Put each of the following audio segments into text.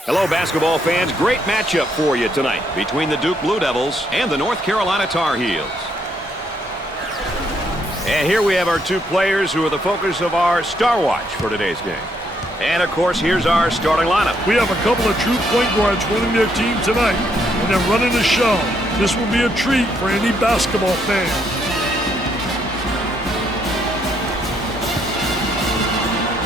Hello, basketball fans. Great matchup for you tonight between the Duke Blue Devils and the North Carolina Tar Heels. And here we have our two players who are the focus of our Star Watch for today's game. And, of course, here's our starting lineup. We have a couple of true point guards winning their team tonight, and they're running the show. This will be a treat for any basketball fan.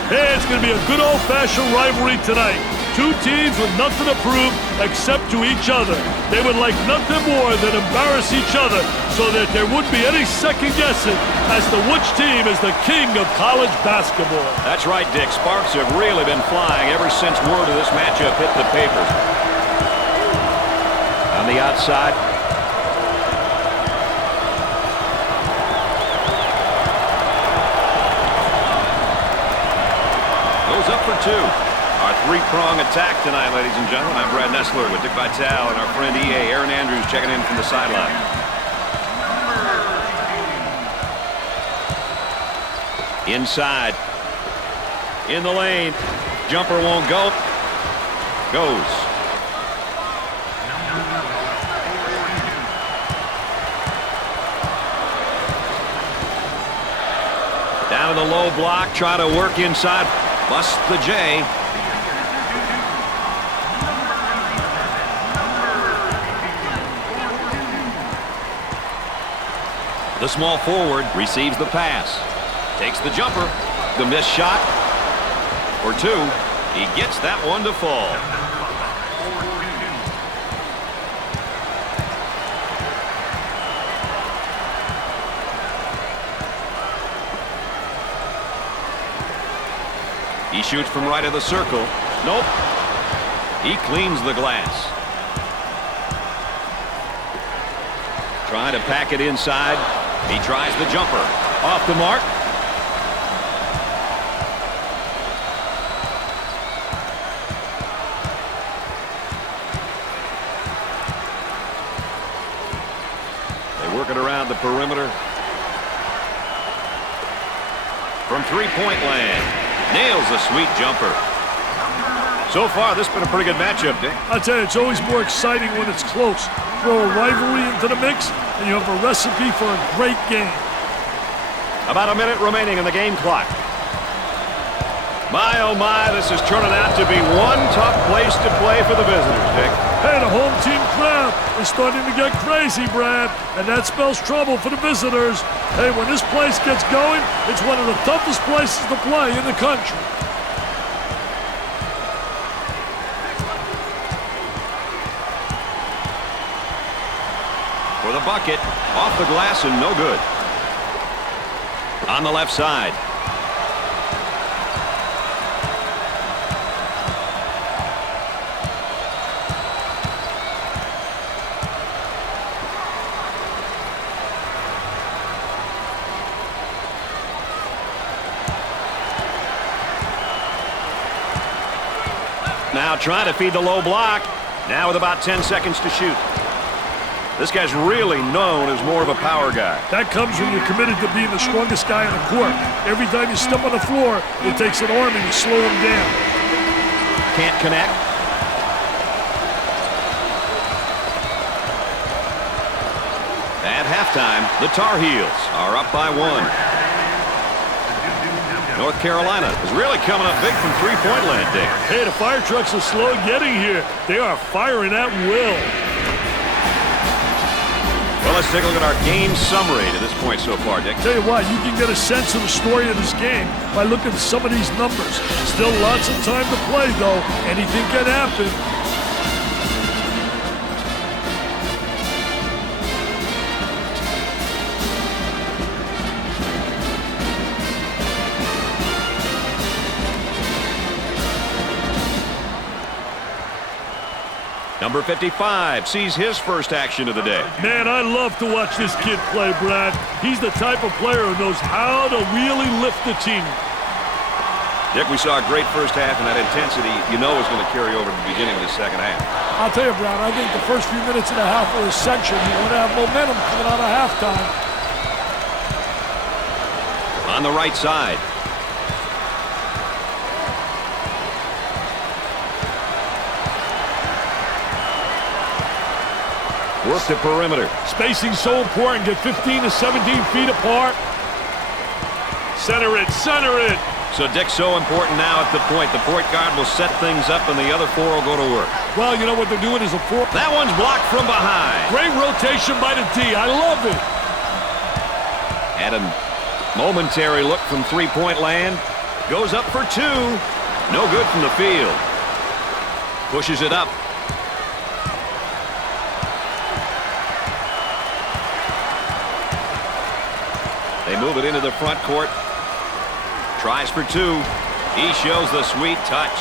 Hey, it's going to be a good old-fashioned rivalry tonight. Two teams with nothing to prove except to each other. They would like nothing more than embarrass each other so that there wouldn't be any second guessing as to which team is the king of college basketball. That's right, Dick. Sparks have really been flying ever since word of this matchup hit the papers. On the outside. Goes up for two. Our three-prong attack tonight, ladies and gentlemen. I'm Brad Nessler with Dick Vitale and our friend EA Aaron Andrews checking in from the sideline. Inside. In the lane. Jumper won't go. Goes. Down to the low block. Try to work inside. Bust the J. The small forward receives the pass. Takes the jumper. The missed shot. For two. He gets that one to fall. He shoots from right of the circle. Nope. He cleans the glass. Trying to pack it inside. He tries the jumper. Off the mark. They work it around the perimeter. From three-point land. Nails the sweet jumper. So far, this has been a pretty good matchup, Dick. I tell you, it's always more exciting when it's close. Throw a rivalry into the mix, and you have a recipe for a great game. About a minute remaining in the game clock. My, oh my, this is turning out to be one tough place to play for the visitors, Dick. Hey, the home team crowd is starting to get crazy, Brad, and that spells trouble for the visitors. Hey, when this place gets going, it's one of the toughest places to play in the country. For the bucket, off the glass and no good. On the left side. Now trying to feed the low block. Now with about 10 seconds to shoot. This guy's really known as more of a power guy. That comes when you're committed to being the strongest guy on the court. Every time you step on the floor, it takes an army to slow him down. Can't connect. At halftime, the Tar Heels are up by one. North Carolina is really coming up big from three-point land, Dick. Hey, the fire trucks are slow getting here. They are firing at will. Well, let's take a look at our game summary to this point so far, Dick. Tell you what, you can get a sense of the story of this game by looking at some of these numbers. Still lots of time to play, though. Anything can happen. Number 55 sees his first action of the day. Man, I love to watch this kid play, Brad. He's the type of player who knows how to really lift the team. Dick, we saw a great first half, and that intensity, you know, is going to carry over to the beginning of the second half. I'll tell you, Brown, I think the first few minutes of the half are essential. You want to have momentum coming out of halftime. On the right side. Work the perimeter. Spacing so important. Get 15 to 17 feet apart. Center it, center it. So Dick's so important now at the point. The point guard will set things up, and the other four will go to work. Well, you know what they're doing is a four. That one's blocked from behind. Great rotation by the D. I love it. And a momentary look from three-point land. Goes up for two. No good from the field. Pushes it up. They move it into the front court. Tries for two. He shows the sweet touch.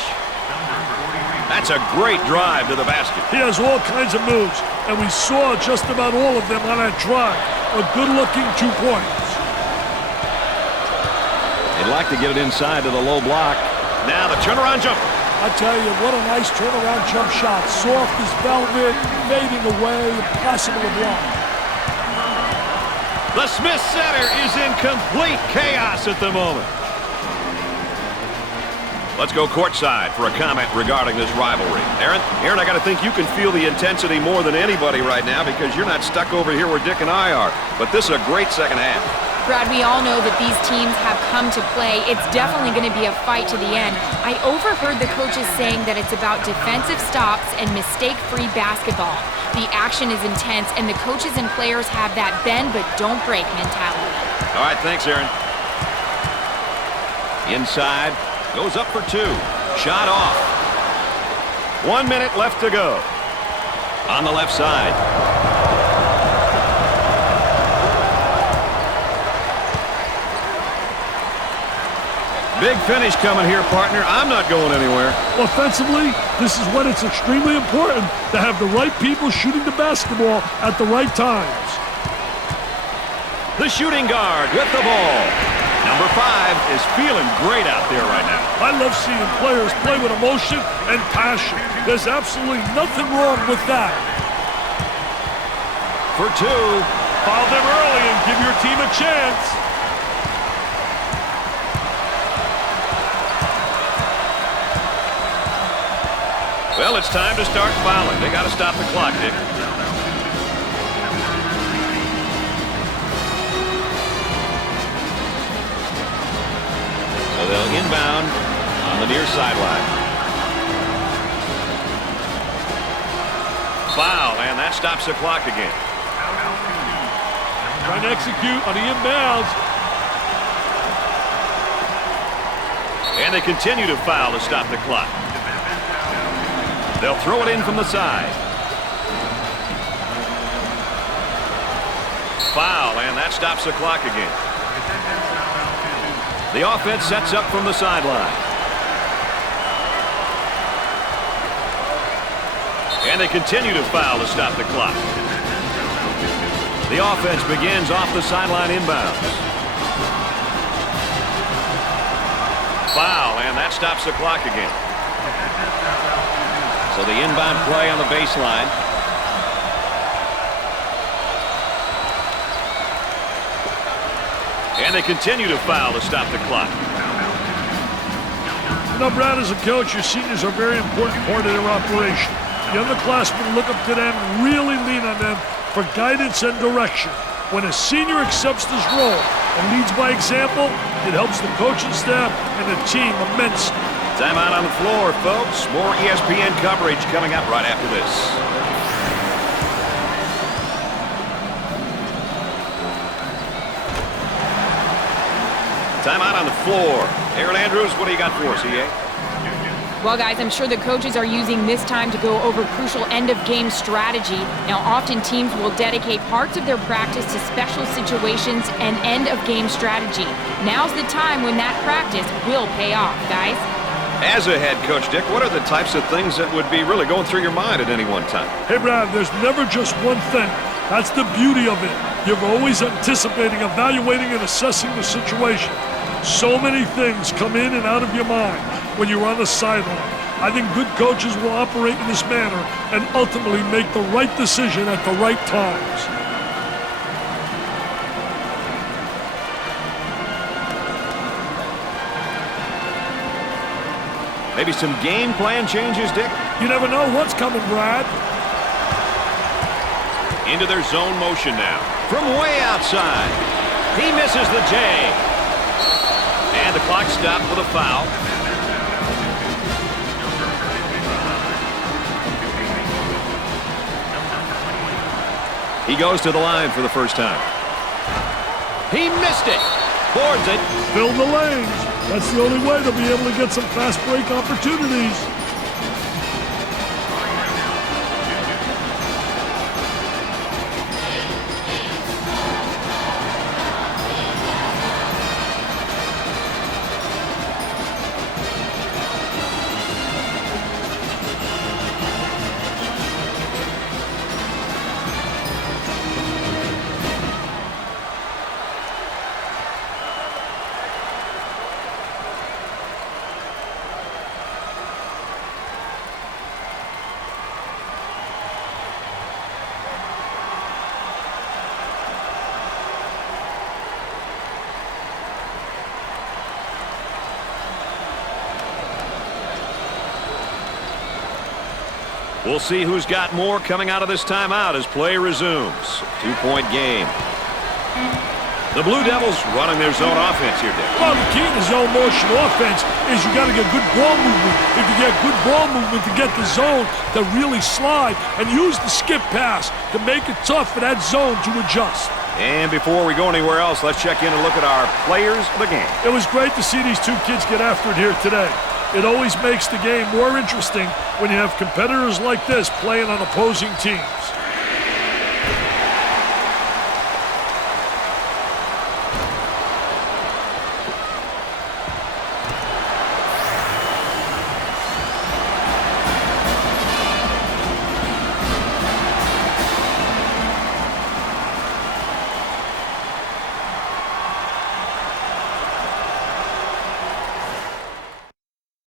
That's a great drive to the basket. He has all kinds of moves, and we saw just about all of them on that drive. A good-looking 2 points. They'd like to get it inside to the low block. Now the turnaround jumper. I tell you, what a nice turnaround jump shot. Soft as velvet, fading away, impossible to block. The Smith Center is in complete chaos at the moment. Let's go courtside for a comment regarding this rivalry. Aaron, I got to think you can feel the intensity more than anybody right now because you're not stuck over here where Dick and I are. But this is a great second half. Brad, we all know that these teams have come to play. It's definitely going to be a fight to the end. I overheard the coaches saying that it's about defensive stops and mistake-free basketball. The action is intense, and the coaches and players have that bend but don't break mentality. All right, thanks, Aaron. Inside. Goes up for two. Shot off. 1 minute left to go. On the left side. Big finish coming here, partner. I'm not going anywhere. Offensively, this is when it's extremely important to have the right people shooting the basketball at the right times. The shooting guard with the ball. Number 5 is feeling great out there right now. I love seeing players play with emotion and passion. There's absolutely nothing wrong with that. For two. Foul them early and give your team a chance. Well, it's time to start fouling. They got to stop the clock, Dick. So they'll inbound on the near sideline. Foul, and that stops the clock again. Trying to execute on the inbounds. And they continue to foul to stop the clock. They'll throw it in from the side. Foul, and that stops the clock again. The offense sets up from the sideline. And they continue to foul to stop the clock. The offense begins off the sideline inbounds. Foul, and that stops the clock again. So the inbound play on the baseline. And they continue to foul to stop the clock. You know, Brad, as a coach, your seniors are a very important part of their operation. The underclassmen look up to them and really lean on them for guidance and direction. When a senior accepts this role and leads by example, it helps the coaching staff and the team immensely. Timeout on the floor, folks. More ESPN coverage coming up right after this. Timeout on the floor. Aaron Andrews, what do you got for us, EA? Well, guys, I'm sure the coaches are using this time to go over crucial end-of-game strategy. Now, often teams will dedicate parts of their practice to special situations and end-of-game strategy. Now's the time when that practice will pay off, guys. As a head coach, Dick, what are the types of things that would be really going through your mind at any one time? Hey, Brad, there's never just one thing. That's the beauty of it. You're always anticipating, evaluating, and assessing the situation. So many things come in and out of your mind when you're on the sideline. I think good coaches will operate in this manner and ultimately make the right decision at the right times. Maybe some game plan changes, Dick? You never know what's coming, Brad. Into their zone motion now. From way outside. He misses the J. And the clock stopped with a foul. He goes to the line for the first time. He missed it. Boards it. Fill the lanes. That's the only way they'll be able to get some fast break opportunities. We'll see who's got more coming out of this timeout as play resumes. 2-point game. The Blue Devils running their zone offense here, Dick. Well, the key to zone motion offense is you got to get good ball movement. If you get good ball movement to get the zone to really slide and use the skip pass to make it tough for that zone to adjust. And before we go anywhere else, let's check in and look at our players of the game. It was great to see these two kids get after it here today. It always makes the game more interesting when you have competitors like this playing on opposing teams.